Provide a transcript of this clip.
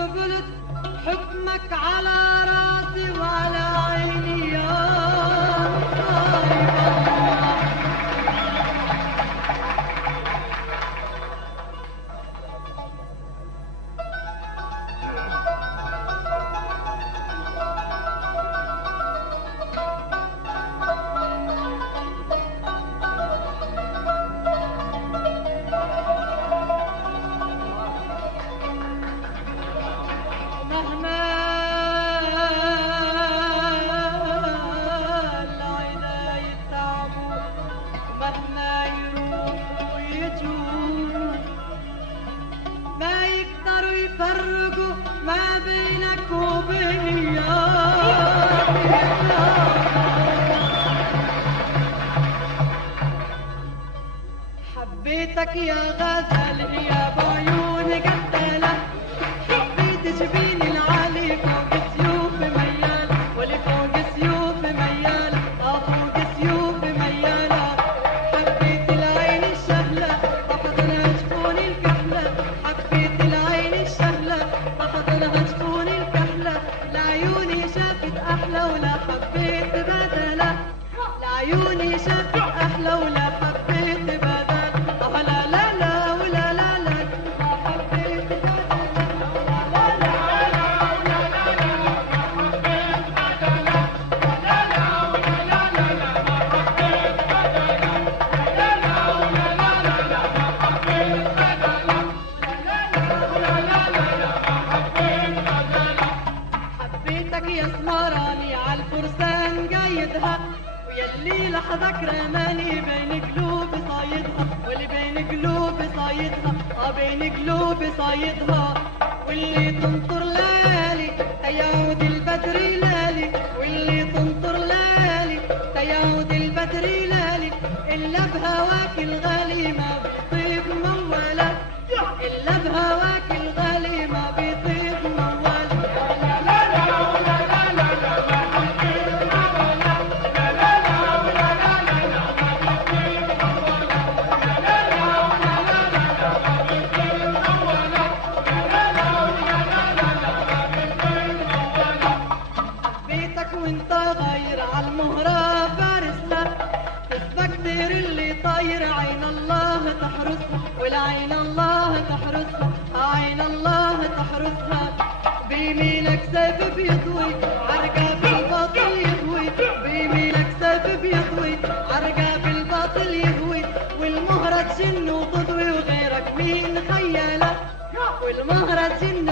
قبلت حكمك على راسي وعلى عيني يا يفرقوا ما بينك وبيني يا حبيتك يا غزل يا بعيوني قتلة حبيت جبيني العالي فوق سيوف ميال واللي فوق سيوف ميال فوق سيوف ميالة حبيت العين الشهلة فحضنها جفون الكحلة حبيت العين الشهلة فحضنها جفون الكحلة لعيوني شافت أحلى ولا حبيت بدلة لعيوني شافت أحلى ولا حبيت بدلة يا سمراني عالفرسان قايدها ويلي لحظك رماني بين قلوب صايدها واللي بين قلوب صايدها بين قلوب صايدها واللي تنطر ليالي تيعود البدر لالي واللي تنطر ليالي تيعود البدر لالي إلا بهواك الغالي ما بيطيب مولا إلا بهواك الغالي ما بيطيب مولا وانت غاير عالمهرة فارسها تتذكر اللي طاير عين الله تحرسها والعين الله تحرسها عين الله تحرسها بيمينك سيف بيضوي عرقة بالباطل يهوي بيمينك سيف بيضوي عرقة بالباطل يهوي والمهرة تجن وتضوي وغيرك مين خيالة والمهرة تجن